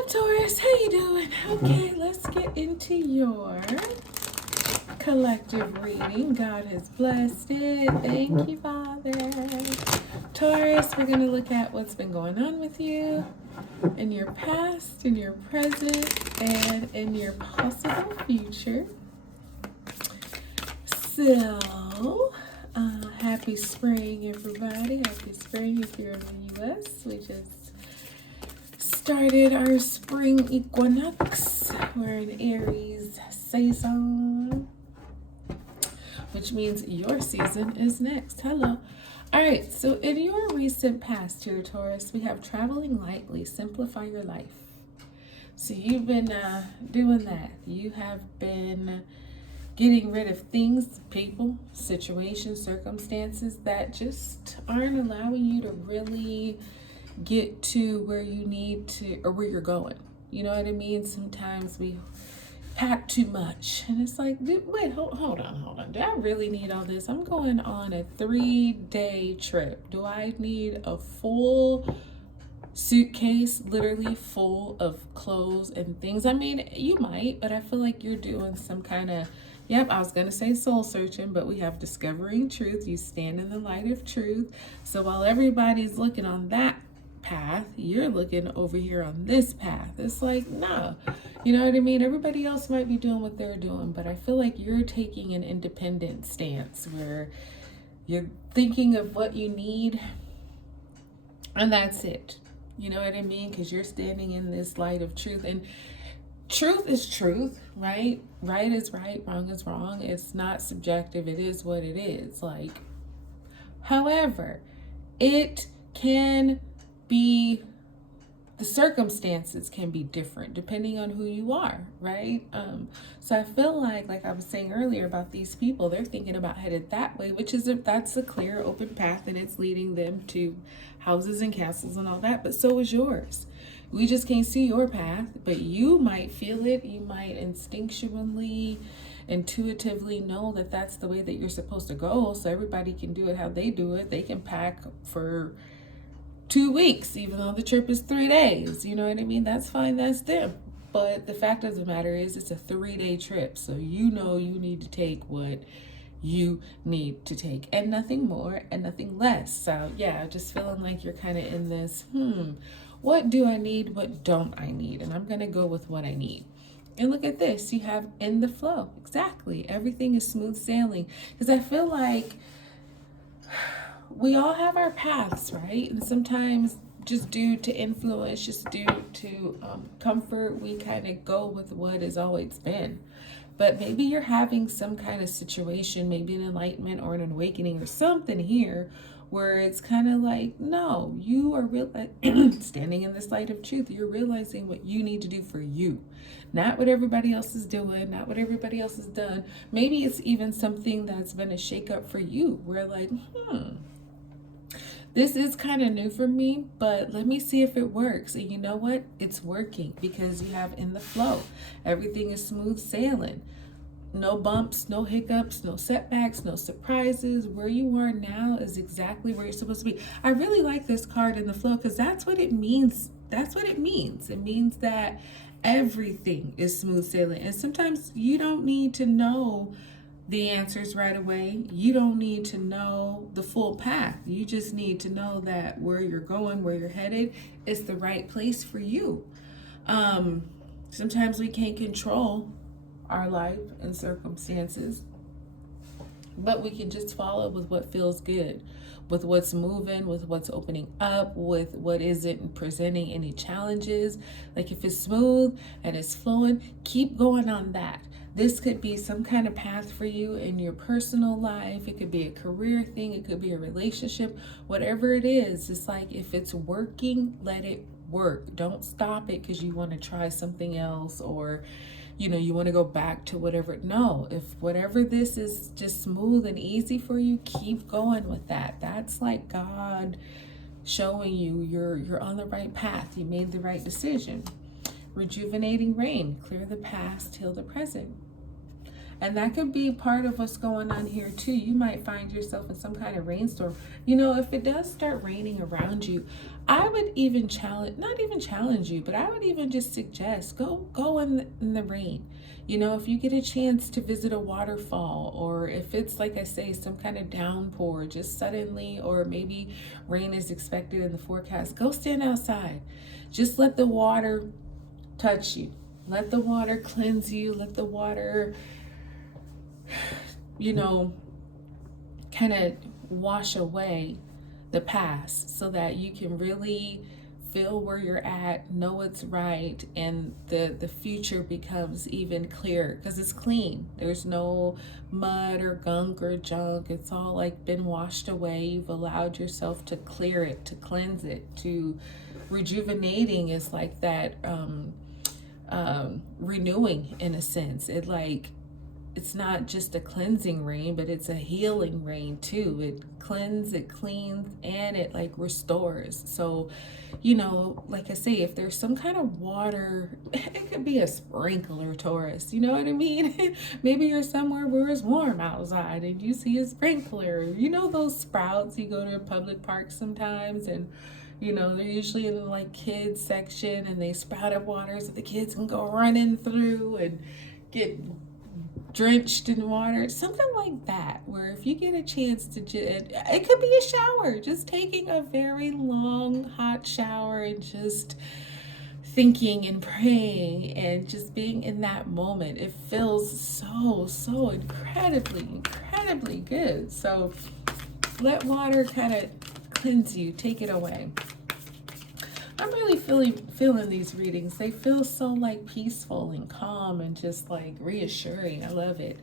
up, Taurus? How you doing? Okay, let's get into your collective reading. God has blessed it. Thank you, Father. Taurus, we're going to look at what's been going on with you in your past, in your present, and in your possible future. So, happy spring, everybody. Happy spring if you're in the U.S. We just started our spring equinox. We're in Aries season, which means your season is next. Hello. All right, so in your recent past here, Taurus, we have traveling lightly, simplify your life. So you've been doing that. You have been getting rid of things, people, situations, circumstances that just aren't allowing you to really get to where you need to, or where you're going. You know what I mean? Sometimes we pack too much and it's like, wait, hold on. Do I really need all this? I'm going on a 3-day trip. Do I need a full suitcase, literally full of clothes and things? I mean, you might, but I feel like you're doing some kind of, I was going to say soul searching, but we have discovering truth. You stand in the light of truth. So while everybody's looking on that path, you're looking over here on this path. It's like, no, you know what I mean? Everybody else might be doing what they're doing, but I feel like you're taking an independent stance where you're thinking of what you need and that's it. You know what I mean? Because you're standing in this light of truth, and truth is truth, right? Right is right, wrong is wrong. It's not subjective. It is what it is. Like, however, it can be, the circumstances can be different depending on who you are, right? So I feel like I was saying earlier about these people, they're thinking about headed that way, which is, that's a clear open path and it's leading them to houses and castles and all that, but so is yours. We just can't see your path, but you might feel it. You might instinctually, intuitively know that that's the way that you're supposed to go. So everybody can do it how they do it. They can pack for 2 weeks, even though the trip is 3 days. You know what I mean? That's fine. That's them. But the fact of the matter is it's a 3-day trip. So you know you need to take what you need to take and nothing more and nothing less. So yeah, just feeling like you're kind of in this, what do I need? What don't I need? And I'm going to go with what I need. And look at this. You have in the flow. Exactly. Everything is smooth sailing. Because I feel like we all have our paths, right? And sometimes just due to influence, just due to comfort, we kind of go with what has always been. But maybe you're having some kind of situation, maybe an enlightenment or an awakening or something here where it's kind of like, no, you are standing in this light of truth. You're realizing what you need to do for you, not what everybody else is doing, not what everybody else has done. Maybe it's even something that's been a shakeup for you. We're like, this is kind of new for me, but let me see if it works. And you know what? It's working because you have in the flow. Everything is smooth sailing. No bumps, no hiccups, no setbacks, no surprises. Where you are now is exactly where you're supposed to be. I really like this card in the flow because that's what it means. That's what it means. It means that everything is smooth sailing. And sometimes you don't need to know the answers right away. You don't need to know the full path. You just need to know that where you're going, where you're headed, is the right place for you. Sometimes we can't control our life and circumstances, but we can just follow with what feels good, with what's moving, with what's opening up, with what isn't presenting any challenges. Like if it's smooth and it's flowing, keep going on that. This could be some kind of path for you in your personal life. It could be a career thing. It could be a relationship, whatever it is. It's like if it's working, let it work. Don't stop it because you want to try something else or you want to go back to whatever. No, if whatever this is just smooth and easy for you, keep going with that. That's like God showing you you're on the right path. You made the right decision. Rejuvenating rain, clear the past, heal the present. And that could be part of what's going on here too. You might find yourself in some kind of rainstorm. You know, if it does start raining around you, I would even challenge, not even challenge you, but I would even just suggest go in the rain. You know, if you get a chance to visit a waterfall, or if it's, like I say, some kind of downpour just suddenly, or maybe rain is expected in the forecast, go stand outside. Just let the water touch you. Let the water cleanse you. Let the water, you know, kind of wash away the past so that you can really feel where you're at, know what's right, and the future becomes even clearer because it's clean. There's no mud or gunk or junk. It's all like been washed away. You've allowed yourself to clear it, to cleanse it, to rejuvenating is like that renewing in a sense. It's not just a cleansing rain, but it's a healing rain too. It cleanses, it cleans, and it like restores. So, you know, like I say, if there's some kind of water, it could be a sprinkler, Taurus. You know what I mean? Maybe you're somewhere where it's warm outside and you see a sprinkler. You know those sprouts, you go to a public park sometimes, and you know, they're usually in the like kids section, and they spout up water so the kids can go running through and get drenched in water, something like that, where if you get a chance to it could be a shower, just taking a very long hot shower and just thinking and praying and just being in that moment. It feels so incredibly good. So let water kind of cleanse you, take it away. I'm really feeling these readings. They feel so like peaceful and calm and just like reassuring. I love it.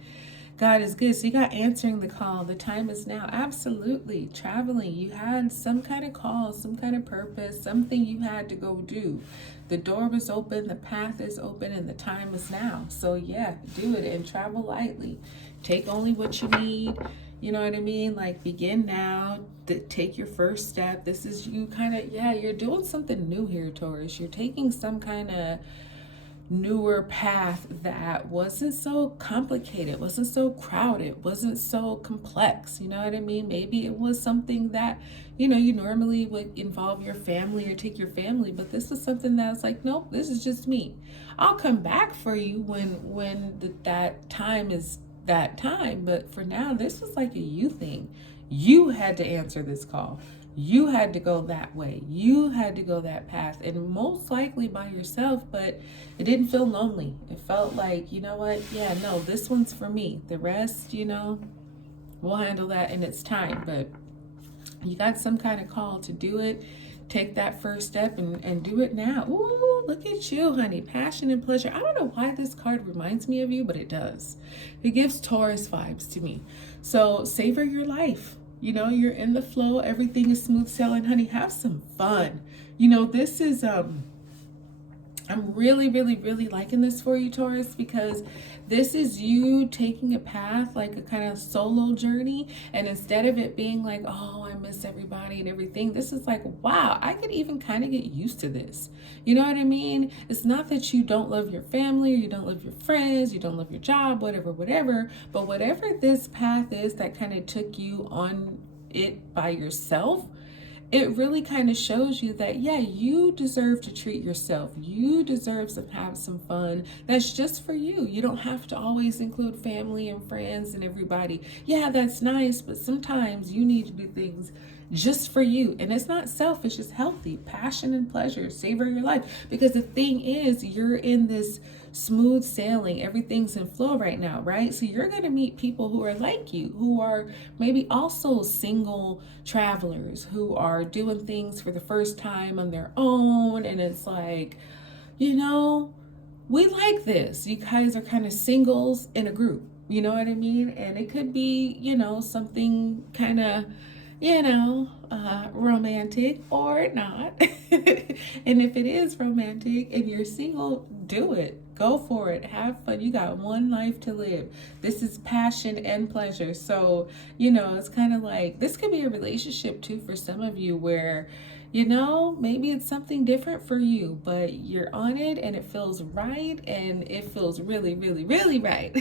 God is good. So you got answering the call. The time is now. Absolutely. Traveling. You had some kind of call, some kind of purpose, something you had to go do. The door was open, the path is open, and the time is now. So yeah, do it and travel lightly. Take only what you need. You know what I mean? Like begin now, take your first step. This is you kind of, yeah, you're doing something new here, Taurus. You're taking some kind of newer path that wasn't so complicated, wasn't so crowded, wasn't so complex. You know what I mean? Maybe it was something that, you know, you normally would involve your family or take your family, but this was something that's like, nope, this is just me. I'll come back for you when that time is that time, but for now this was like a you thing. You had to answer this call. You had to go that way. You had to go that path, and most likely by yourself, but it didn't feel lonely. It felt like, you know what? Yeah, no, this one's for me. The rest, you know, we'll handle that in its time, but you got some kind of call to do it. Take that first step and do it now. Ooh, look at you, honey. Passion and pleasure. I don't know why this card reminds me of you, but it does. It gives Taurus vibes to me. So savor your life. You know, you're in the flow. Everything is smooth sailing, honey. Have some fun. You know, this is, I'm really liking this for you, Taurus, because this is you taking a path, like a kind of solo journey. And instead of it being like, oh, I miss everybody and everything, this is like, wow, I could even kind of get used to this. You know what I mean? It's not that you don't love your family, or you don't love your friends, you don't love your job, whatever, but whatever this path is that kind of took you on it by yourself, it really kind of shows you that, yeah, you deserve to treat yourself. You deserve to have some fun. That's just for you. You don't have to always include family and friends and everybody. Yeah, that's nice, but sometimes you need to do things just for you. And it's not selfish, it's healthy. Passion and pleasure. Savor your life. Because the thing is, you're in this smooth sailing, everything's in flow right now, right? So you're going to meet people who are like you, who are maybe also single travelers, who are doing things for the first time on their own. And it's like, you know, we like this. You guys are kind of singles in a group, you know what I mean? And it could be, you know, something kind of, you know, romantic or not. And if it is romantic and you're single, do it. Go for it. Have fun. You got one life to live. This is passion and pleasure. So, you know, it's kind of like, this could be a relationship too for some of you where you know, maybe it's something different for you, but you're on it and it feels right, and it feels really, really, really right.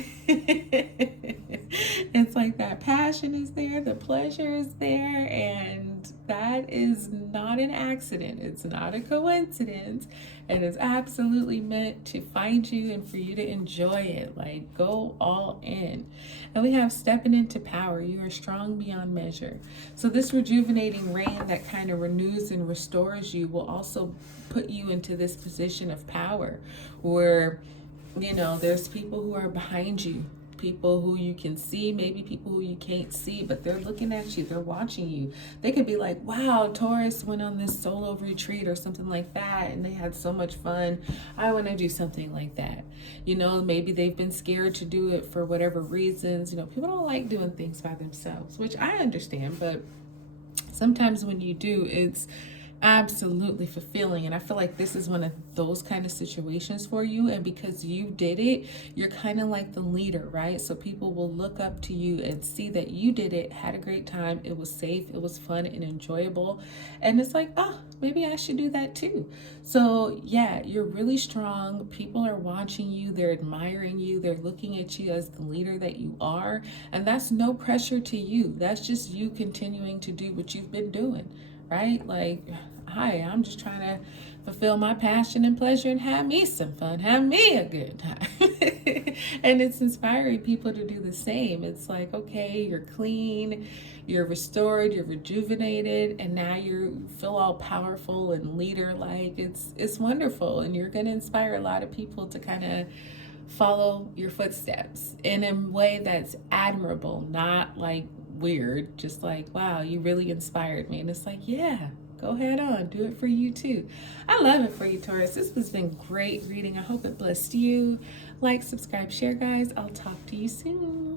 It's like that passion is there, the pleasure is there, and that is not an accident. It's not a coincidence, and it's absolutely meant to find you and for you to enjoy it. Like, go all in. And we have stepping into power. You are strong beyond measure. So this rejuvenating rain that kind of renews and restores you will also put you into this position of power where, you know, there's people who are behind you, people who you can see, maybe people who you can't see, but they're looking at you, they're watching you. They could be like, wow, Taurus went on this solo retreat or something like that, and they had so much fun. I want to do something like that. You know, maybe they've been scared to do it for whatever reasons. You know, people don't like doing things by themselves, which I understand, but sometimes when you do, it's absolutely fulfilling. And I feel like this is one of those kind of situations for you. And because you did it, you're kind of like the leader, right? So people will look up to you and see that you did it, had a great time, it was safe, it was fun and enjoyable. And it's like, oh, maybe I should do that too. So yeah, you're really strong. People are watching you, they're admiring you, they're looking at you as the leader that you are. And that's no pressure to you. That's just you continuing to do what you've been doing, right? Like, hi, I'm just trying to fulfill my passion and pleasure and have me some fun, have me a good time. And it's inspiring people to do the same. It's like, okay, you're clean, you're restored, you're rejuvenated, and now you feel all powerful and leader-like. It's wonderful, and you're going to inspire a lot of people to kind of follow your footsteps in a way that's admirable, not like weird, just like, wow, you really inspired me. And it's like, yeah, go ahead on, do it for you too. I love it for you, Taurus. This has been great reading. I hope it blessed you. Like, subscribe, share, guys. I'll talk to you soon.